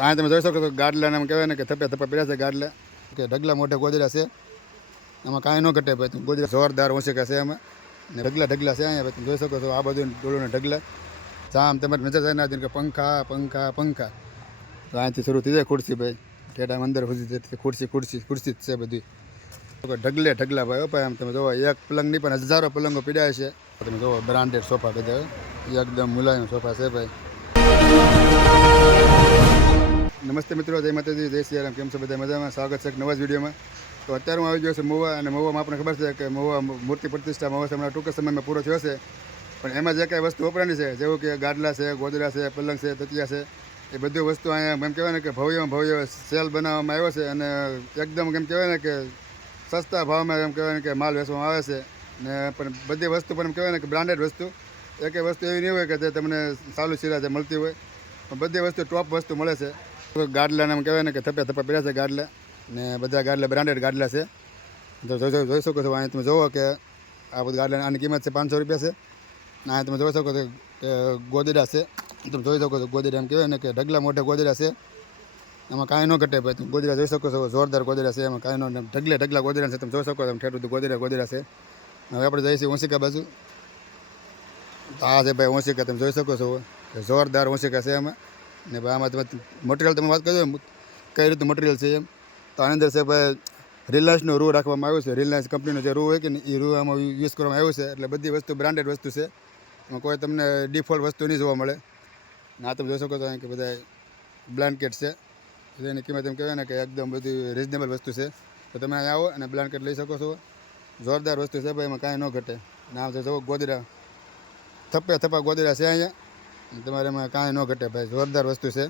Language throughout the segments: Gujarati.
તો અહીંયા તમે જોઈ શકો છો ગાડલા આમ કહેવાય ને કે થપે થપે પીડ્યા છે ગાડલા. કે ઢગલા મોઢે ગોદરા છે. એમાં કાંઈ ન ઘટે ભાઈ. ગોદરા જોરદાર ઓછેકા છે એમાં. ને ઢગલા ઢગલા છે અહીંયા તમે જોઈ શકો છો આ બધું ડોળોને ઢગલા. જામ તમારી નજર જાય ના કે પંખા પંખા પંખા. તો અહીંયાથી શરૂ થઈ જાય ખુરશી ભાઈ. ઠેઠા અંદર સુધી ખુરશી ખુરશી ખુરશી જ છે બધી. તો ઢગલે ઢગલા ભાઈ ભાઈ. આમ તમે જોવો, એક પલંગ નહીં પણ હજારો પલંગો પીડાય છે. તમે જોવો બ્રાન્ડેડ સોફા બધા એકદમ મુલાયમ સોફા છે ભાઈ. નમસ્તે મિત્રો, જય માતાજી, જય સિયારામ કેમ છો બધા મજામાં? સ્વાગત છે એક નવા જ વિડીયોમાં. તો અત્યારે હું આવી ગયો છું મહુવા, અને મહુવામાં આપણને ખબર છે કે મહુવા મૂર્તિ પ્રતિષ્ઠા મહુવા હમણાં ટૂંક સમયમાં પૂરો થયો છે. પણ એમાં જે કાંઈ વસ્તુ વપરાની છે, જેવું કે ગાડલા છે ગોદરા છે, પલંગ છે તતિયા છે, એ બધી વસ્તુ અહીંયા એમ કહેવાય ને કે ભવ્યમાં ભવ્ય સેલ બનાવવામાં આવ્યો છે અને એકદમ એમ કહેવાય ને કે સસ્તા ભાવમાં એમ કહેવાય ને કે માલ વેચવામાં આવે છે. ને પણ બધી વસ્તુ પણ એમ કહેવાય ને કે બ્રાન્ડેડ વસ્તુ. એકેય વસ્તુ એવી નહીં હોય કે જે તમને સિરા જે મળતી હોય. પણ બધી વસ્તુ ટોપ વસ્તુ મળે છે. ગાડલા એમ કહેવાય ને કે થપે થપે પીડ્યા છે ગાડલા ને બધા ગાડલા બ્રાન્ડેડ ગાડલા છે. તો જોઈ શકો જોઈ શકો છો, અહીંયા તમે જુઓ કે આ બધું ગાડલા આની કિંમત છે પાંચસો રૂપિયા છે. ને અહીંયા તમે જોઈ શકો છો કે ગોદડા છે. તમે જોઈ શકો છો ગોદડા એમ કહેવાય ને કે ઢગલા મોઢે ગોદડા છે. એમાં કાંઈ ન ઘટે ભાઈ. તમે ગોદડા જોઈ શકો છો, જોરદાર ગોદડા છે. એમાં કાંઈ ન ઢગલે ઢગલા ગોદડા છે. તમે જોઈ શકો છો, ઠેઠ બધું ગોદડા ગોદડા છે. હવે આપણે જઈએ છીએ ઓશિકા બાજુ. તો આ છે ભાઈ ઓશિકા, તમે જોઈ શકો છો. કે જોરદાર ઓશિકા છે એમાં. ને ભાઈ આમાં તમે મટીરિયલ તમે વાત કરજો કઈ રીતનું મટીરિયલ છે એમ. તો આની અંદર છે ભાઈ રિલાયન્સનો રૂ રાખવામાં આવ્યો છે. રિલાયન્સ કંપનીનો જે રૂ હોય કે એ રૂ આમાં યુઝ કરવામાં આવ્યો છે. એટલે બધી વસ્તુ બ્રાન્ડેડ વસ્તુ છે. એમાં કોઈ તમને ડિફોલ્ટ વસ્તુ નહીં જોવા મળે. ને તમે જોઈ શકો તો કે બધા બ્લાન્કેટ છે. એની કિંમત એમ કહેવાય ને કે એકદમ બધી રિઝનેબલ વસ્તુ છે. તો તમે અહીંયા આવો અને બ્લાન્કેટ લઈ શકો છો. જોરદાર વસ્તુ છે ભાઈ, એમાં કાંઈ ન ઘટે. ને આમ જો ગોદરા, થપ્પે થપ્પા ગોદરા છે અહીંયા. અને તમારે એમાં કાંઈ ન ઘટે ભાઈ, જોરદાર વસ્તુ છે.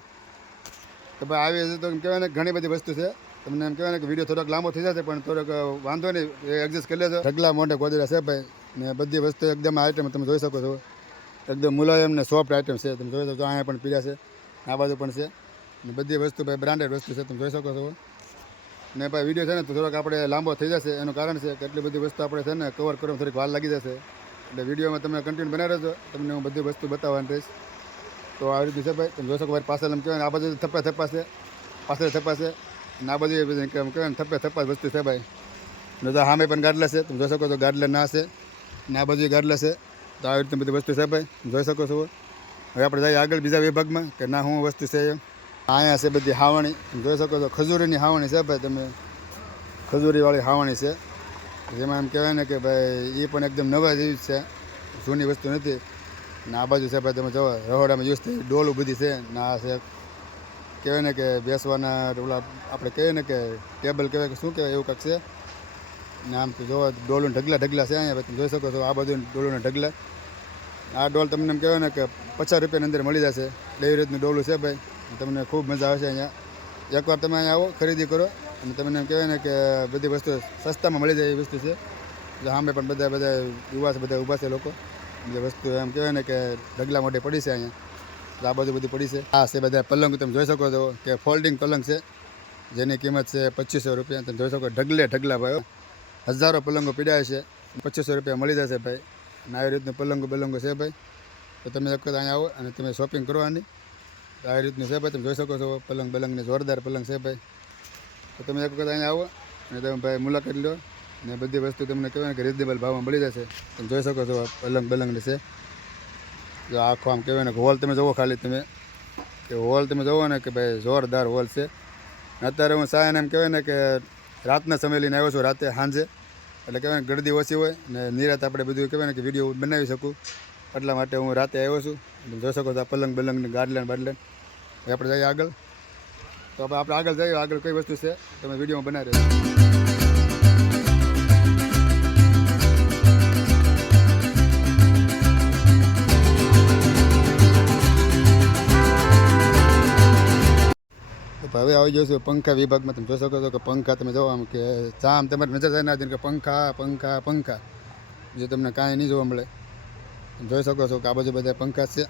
તો ભાઈ આવી રીતે તો કહેવાય ને ઘણી બધી વસ્તુ છે. તમને એમ કહેવાય ને કે વીડિયો થોડોક લાંબો થઈ જશે, પણ થોડોક વાંધો નહીં એડજસ્ટ કરી લેજો. ઢગલા મોઢે ગોદરા છે ભાઈ, ને બધી વસ્તુ એકદમ આઈટમ તમે જોઈ શકો છો. એકદમ મુલાયમ ને સોફ્ટ આઈટમ છે. તમે જોઈ શકો છો, અહીંયા પણ પીડા છે, આ બાજુ પણ છે. ને બધી વસ્તુ ભાઈ બ્રાન્ડેડ વસ્તુ છે, તમે જોઈ શકો છો. ને ભાઈ વીડિયો છે ને, તો થોડોક આપણે લાંબો થઈ જશે, એનું કારણ છે કે એટલી બધી વસ્તુ આપણે છે ને કવર કરવામાં થોડીક વાર લાગી જશે. એટલે વિડીયોમાં તમે કન્ટિન્યુ બનાવી રહેજો, તમને હું બધી વસ્તુ બતાવવાની રહીશ. તો આવી રીતે છે ભાઈ. તમે જોઈ શકો ભાઈ, પાછળ એમ કહેવાય આ બાજુ થપ્પા થપ્પા છે. પાછળ થપ્પા છે. ને આ એમ કહેવાય થપ્પા થપ્પે વસ્તી છે ભાઈ. ને તો સામે પણ ગાડલા છે. તમે જોઈ શકો તો ગાડલા ના છે. ને આ બાજુ ગાડલા છે. તો આવી રીતે બધી વસ્તુ છે ભાઈ. જોઈ શકો છો. હવે આપણે જઈએ આગળ બીજા વિભાગમાં કે ના શું વસ્તુ છે એમ. અહીંયા છે બધી હાવણી. જોઈ શકો છો, ખજૂરીની હાવણી છે ભાઈ તમે. ખજૂરીવાળી હાવણી છે. જેમાં એમ કહેવાય ને કે ભાઈ એ પણ એકદમ નવા જેવી છે. જૂની વસ્તુ નથી. ને આ બાજુ છે ભાઈ તમે જો રહોડામાં યુઝ થઈ, ડોલું બધી છે. ને આ છે કહેવાય ને કે બેસવાના ઓલા આપણે કહીએ ને કે ટેબલ કહેવાય કે શું કહેવાય એવું કાંક છે. ને આમ તો જોવો ડોલું ઢગલા ઢગલા છે અહીંયા, તમે જોઈ શકો છો આ બધું ડોલુના ઢગલા. આ ડોલ તમને એમ કહેવાય ને કે પચાસ રૂપિયાની અંદર મળી જશે. એવી રીતનું ડોલું છે ભાઈ. તમને ખૂબ મજા આવશે અહીંયા. એકવાર તમે અહીંયા આવો, ખરીદી કરો. અને તમને એમ કહેવાય ને કે બધી વસ્તુ સસ્તામાં મળી જાય એવી વસ્તુ છે. એટલે સામે પણ બધા બધા યુવા છે, બધા ઊભા છે લોકો. જે વસ્તુ એમ કહેવાય ને કે ઢગલા મોઢે પડી છે અહીંયા. આ બધું બધી પડી છે. આ છે બધા પલંગ, તમે જોઈ શકો છો કે ફોલ્ડિંગ પલંગ છે. જેની કિંમત છે પચીસો રૂપિયા. તમે જોઈ શકો ઢગલે ઢગલા ભાઈ હજારો પલંગો પીડાય છે. પચીસો રૂપિયા મળી જશે ભાઈ. અને આવી રીતનું પલંગો બલંગો છે ભાઈ. તો તમે એક વખત અહીંયા આવો અને તમે શોપિંગ કરવાની. આવી રીતનું છે ભાઈ. તમે જોઈ શકો છો પલંગ બલંગને જોરદાર પલંગ છે ભાઈ. તો તમે એક વખત અહીંયા આવો અને તમે ભાઈ મુલાકાત લો. ને બધી વસ્તુ તમને કહેવાય કે રિઝનેબલ ભાવમાં મળી જશે. તમે જોઈ શકો છો પલંગ બલંગની છે. જો આખો આમ કહેવાય ને હોલ તમે જુઓ ખાલી તમે. કે હોલ તમે જુઓ ને કે ભાઈ જોરદાર હોલ છે. અત્યારે હું સાયન એમ કહેવાય ને કે રાતના સમય લઈને આવ્યો છું, રાતે સાંજે. એટલે કહેવાય ને ગળદી ઓછી હોય ને નિરાત આપણે બધું કહેવાય ને કે વીડિયો બનાવી શકું. એટલા માટે હું રાતે આવ્યો છું. જોઈ શકો છો આ પલંગ બલંગ ગાડલેન બાડલેન. આપણે જઈએ આગળ. તો આપણે આગળ જઈએ, આગળ કઈ વસ્તુ છે, તમે વિડીયોમાં બનાવી રહેજો હવે આવી જઈશું પંખા વિભાગમાં. તમે જોઈ શકો છો કે પંખા તમે જોવો આમ કે જામ તમારી નજર જાય ના કે પંખા પંખા પંખા. જે તમને કાંઈ નહીં જોવા મળે. જોઈ શકો છો કે આ બાજુ બધા પંખા છે.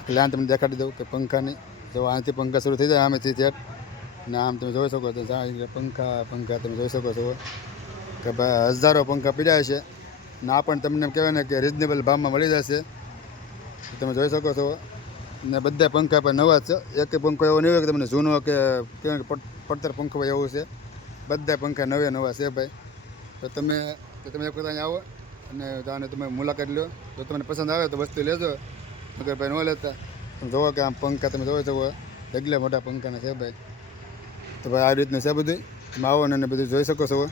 એટલે આમ તમને દેખાડી દઉં કે પંખાની જો અહીંથી પંખા શરૂ થઈ જાય આમેથી ચેટ ને આમ તમે જોઈ શકો છો પંખા પંખા તમે જોઈ શકો છો. કે ભાઈ હજારો પંખા પીડાય છે. ના પણ તમને એમ કહેવાય ને કે રિઝનેબલ ભાવમાં મળી જશે. તમે જોઈ શકો છો. ને બધા પંખા પણ નવા છે. એક પંખો એવો નહીં હોય કે તમને જૂનો કે પડતર પંખો ભાઈ એવું છે. બધા પંખા નવે નવા છે ભાઈ. તો તમે તો તમે એક અહીંયા આવો અને આને તમે મુલાકાત લો. જો તમને પસંદ આવે તો વસ્તુ લેજો. મગર ભાઈ ન લેતા. તમે જોવો કે આમ પંખા તમે જોવો છો. એટલે મોટા પંખાના છે ભાઈ. તો ભાઈ આ રીતનું છે બધું તમે આવો ને બધું જોઈ શકો છો.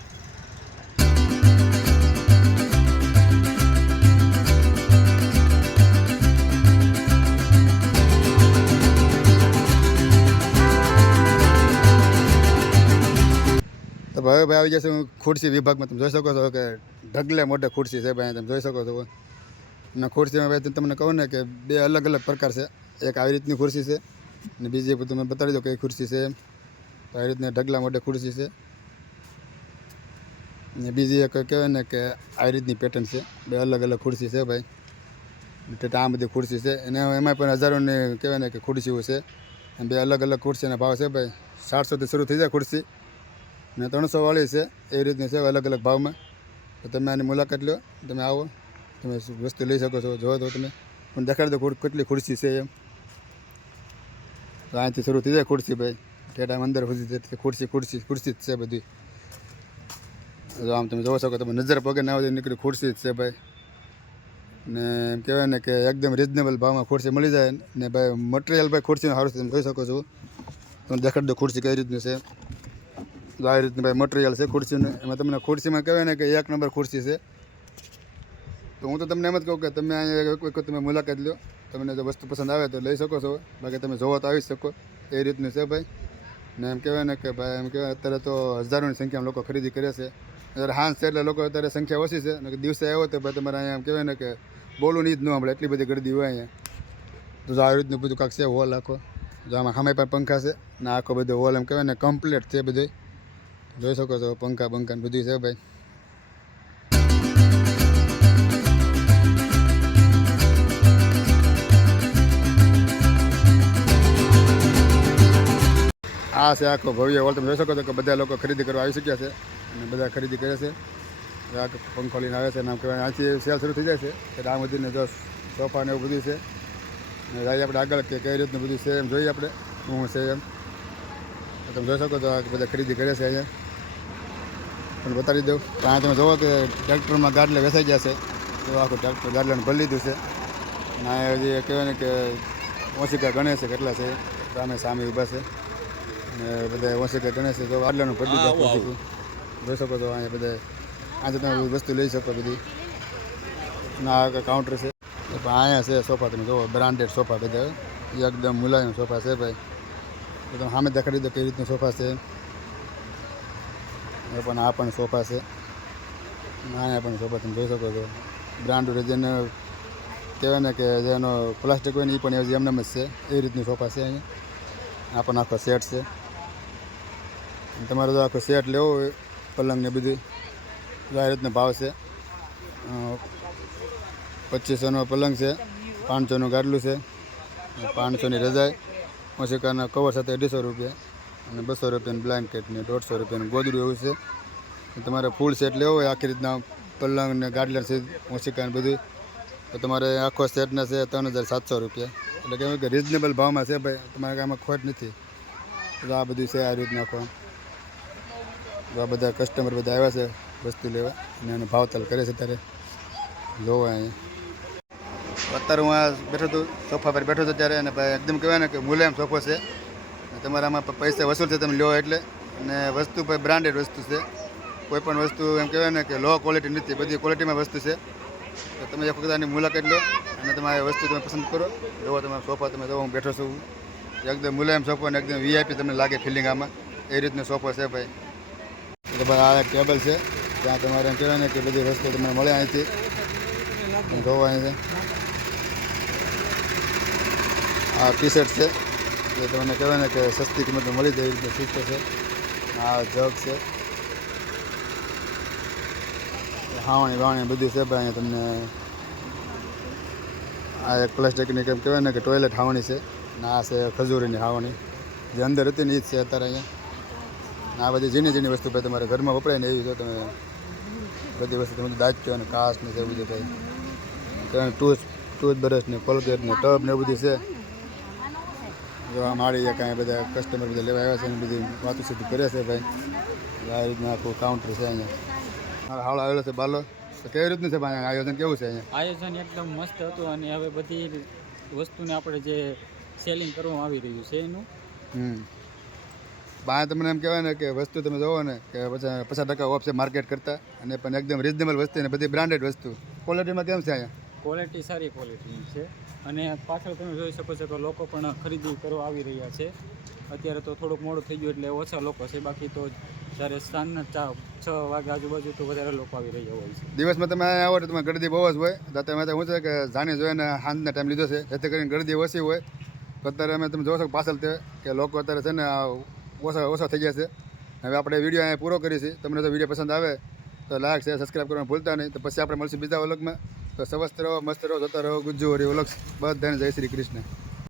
તો ભાઈ આવી જશે ખુરશી વિભાગમાં, તમે જોઈ શકો છો કે ઢગલે મોટે ખુરશી છે ભાઈ, તમે જોઈ શકો છો. અને ખુરશીમાં ભાઈ તમને કહું ને કે બે અલગ અલગ પ્રકાર છે. એક આવી રીતની ખુરશી છે અને બીજી તમે બતાડી દો કઈ ખુરશી છે. તો આવી રીતની ઢગલા મોઢે ખુરશી છે. ને બીજી એક કહેવાય ને કે આવી રીતની પેટર્ન છે. બે અલગ અલગ ખુરશી છે ભાઈ. એટલે આ બધી ખુરશી છે. અને એમાં પણ હજારોની કહેવાય ને કે ખુરશીઓ છે. અને બે અલગ અલગ ખુરશીના ભાવ છે ભાઈ. સાતસોથી શરૂ થઈ જાય ખુરશી. ને ત્રણસો વાળી છે, એ રીતની છે, અલગ અલગ ભાવમાં. તો તમે આની મુલાકાત લો, તમે આવો, તમે વસ્તુ લઈ શકો છો, જોવો તો તમે. પણ દેખાડી દો કેટલી ખુરશી છે એમ. અહીંથી શરૂ થઈ જાય ખુરશી ભાઈ. ટેટા અંદર સુધી ખુરશી ખુરશી ખુરશી જ છે બધી. જો આમ તમે જોવો શકો તમે નજર પગે ના આવે નીકળી ખુરશી જ છે ભાઈ. ને એમ કહેવાય ને કે એકદમ રિઝનેબલ ભાવમાં ખુરશી મળી જાય ને ભાઈ મટીરિયલ ભાઈ ખુરશીનું સારું તમે જોઈ શકો છો. તમે દેખાડી દો ખુરશી કઈ રીતની છે. આ રીતની ભાઈ મટીરિયલ છે ખુરશીનું. એમાં તમને ખુરશીમાં કહેવાય ને કે એક નંબર ખુરશી છે. તો હું તો તમને એમ જ કહું કે તમે અહીંયા એક વખત તમે મુલાકાત લો. તમને જો વસ્તુ પસંદ આવે તો લઈ શકો છો. બાકી તમે જોવો તો આવી શકો. એ રીતનું છે ભાઈ. ને એમ કહેવાય ને કે ભાઈ એમ કહેવાય અત્યારે તો હજારોની સંખ્યામાં લોકો ખરીદી કરે છે. અત્યારે હાંસ છે એટલે લોકો અત્યારે સંખ્યા ઓછી છે. અને દિવસે આવ્યો તો ભાઈ તમારે અહીંયા એમ કહેવાય ને કે બોલું નહીં જ ન આપણે એટલી બધી ગરદી હોય અહીંયા. તો આવી રીતનું બધું કાંક છે હોલ આખો. જો આમાં સામે પણ પંખા છે. ને આખો બધો હોલ એમ કહેવાય ને કમ્પ્લીટ છે બધું જોઈ શકો છો, પંખા બંખા બધી છે ભાઈ. આ છે આખો ભવ્ય હોલ. તમે જોઈ શકો છો કે બધા લોકો ખરીદી કરવા આવી શક્યા છે અને બધા ખરીદી કરે છે. આ પંખો લઈને આવે છે નામ કહેવાય, આથી સેલ શરૂ થઈ જાય છે. કે આ બધીને જો સોફા ને એવું બધું છે. અને જાય આપણે આગળ કે કઈ રીતનું બધું છે એમ જોઈએ આપણે, શું છે એમ. તમે જોઈ શકો છો બધા ખરીદી કરે છે અહીંયા. પણ બતાવી દઉં. અહીંયા તમે જુઓ કે ટ્રેક્ટરમાં ગાડલે વેસાઈ ગયા છે. તો આખું ટ્રેક્ટર ગાડલાને ભરી લીધું છે. અને હજી કહેવાય ને કે ઓછીકા ગણે છે કેટલા છે સામે સામે ઊભા છે. અને બધા ઓછીકા ગણે છે, તો ગાડલાનું ભરી દીધું જોઈ શકો તો અહીંયા બધા આજે તમે વસ્તુ લઈ શકો બધી. ના આ કાઉન્ટર છે. પણ અહીંયા છે સોફા, તમે જુઓ બ્રાન્ડેડ સોફા બધા એકદમ મુલાયમ સોફા છે ભાઈ. તમે સામે દેખાડી દો કઈ રીતનો સોફા છે. એ પણ આ પણ સોફા છે. નાના પણ સોફા તમે જોઈ શકો છો. બ્રાન્ડ જેને કહેવાય ને કે જેનો પ્લાસ્ટિક હોય ને એ પણ એવી એમને જ છે. એ રીતની સોફા છે અહીંયા. આ પણ આખો સેટ છે. તમારે જો આખો સેટ લેવો હોય, પલંગ ને બધું આ રીતનો ભાવ છે. પચીસોનો પલંગ છે પાંચસોનું ગાડલું છે પાંચસોની રજાઈ ઓશિકાના કવર સાથે અઢીસો રૂપિયા. અને બસો રૂપિયાનું બ્લેન્કેટ ને દોઢસો રૂપિયાનું ગોદડું એવું છે. તમારે ફૂલ સેટ લેવો હોય, આખી રીતના પલંગ ને ગાડલર છે ઓશિકા ને બધું તો તમારે આખો સેટના છે ત્રણ હજાર સાતસો રૂપિયા. એટલે કેવું કે રિઝનેબલ ભાવમાં છે ભાઈ, તમારે આમાં ખોટ નથી. તો આ બધું છે આ રીતના આખો. તો આ બધા કસ્ટમર બધા આવ્યા છે વસ્તુ લેવા અને એનો ભાવતાલ કરે છે ત્યારે જોવા અહીંયા અત્યારે હું આ બેઠો હતો સોફા પર બેઠો હતો ત્યારે અને ભાઈ એકદમ કહેવાય ને કે મુલાયમ સોફો છે. અને તમારા આમાં પૈસા વસૂલ છે તમે લો એટલે. અને વસ્તુ ભાઈ બ્રાન્ડેડ વસ્તુ છે. કોઈ પણ વસ્તુ એમ કહેવાય ને કે લો ક્વોલિટી નથી, બધી ક્વોલિટીમાં વસ્તુ છે. તો તમે એક વખત મુલાકાત લો અને તમારી વસ્તુ તમે પસંદ કરો. જોવો તમારો સોફા તમે જોવો, હું બેઠો છું. એકદમ મુલાયમ સોફો અને એકદમ વીઆઈપી તમને લાગે ફિલિંગ આમાં. એ રીતનો સોફો છે ભાઈ. એટલે ભાઈ આ ટેબલ છે. ત્યાં તમારે એમ કહેવાય ને કે બધી વસ્તુ તમને મળે અહીંથી. જોવો અહીંથી. આ ટી શર્ટ છે. એ તમને કહેવાય ને કે સસ્તી કિંમતમાં મળી જાય એ રીતે છે. આ જગ છે. હાવણી વાવણી બધી છે ભાઈ, અહીંયા તમને આ એક પ્લાસ્ટિકની કેમ કહેવાય ને કે ટોયલેટ હાવણી છે. ને આ છે ખજૂરીની હાવણી. જે અંદર હતી ને એ જ છે અત્યારે અહીંયા. આ બધી ઝીણી ઝીણી વસ્તુ ભાઈ તમારે ઘરમાં વપરાય ને એવી જો તમે બધી વસ્તુ તમે દાચ્યો અને કાસ ને એવું બધું ભાઈ. ટૂથ ટૂથ બ્રશ ને કોલગેટ ને ટબ ને એવું બધું છે. જો મારી માળી કાંઈ બધા કસ્ટમર બધા લેવા આવ્યા છે અને બધી વાતું સીધું કરે છે ભાઈ. આ રીતના આખું કાઉન્ટર છે અહીંયા. હાળો આવેલો છે બાલો. તો કેવી રીતનું છે ભાઈ આયોજન? કેવું છે અહીંયા? આયોજન એકદમ મસ્ત હતું અને હવે બધી વસ્તુને આપણે જે સેલિંગ કરવામાં આવી રહ્યું છે એનું. હમ. બહાર તમને એમ કહેવાય ને કે વસ્તુ તમે જોવો ને કે પછી પચાસ ટકા ઓફ છે માર્કેટ કરતાં અને પણ એકદમ રિઝનેબલ વસ્તુ ને બધી બ્રાન્ડેડ વસ્તુ. ક્વોલિટીમાં કેમ છે અહીંયા? ક્વોલિટી સારી ક્વોલિટીની છે. અને પાછળ તમે જોઈ શકો છો કે લોકો પણ ખરીદી કરવા આવી રહ્યા છે. અત્યારે તો થોડુંક મોડું થઈ ગયું એટલે ઓછા લોકો છે, બાકી તો જ્યારે સાંજના ચા છ વાગે આજુબાજુ તો વધારે લોકો આવી રહ્યા હોય છે. દિવસમાં તમે આવો તો તમે ગરદી બહુ જ હોય. તમે તો શું છે કે જાણી જોઈને સાંજના ટાઈમ લીધો છે. જેથી કરીને ગરદી ઓછી હોય. તો અત્યારે અમે તમે જોશો પાછળ તે કે લોકો અત્યારે છે ને ઓછા ઓછા થઈ ગયા છે. હવે આપણે વીડિયો અહીંયા પૂરો કરીશું તમને જો વીડિયો પસંદ આવે તો લાઈક, શેર સબસ્ક્રાઈબ કરવાનું ભૂલતા નહીં. તો પછી આપણે મળશું બીજા વ્લોગમાં તો સ્વસ્થ રહો મસ્ત રહો જોતા રહો ગુજ્જુ હરી બધાને જય શ્રી કૃષ્ણ.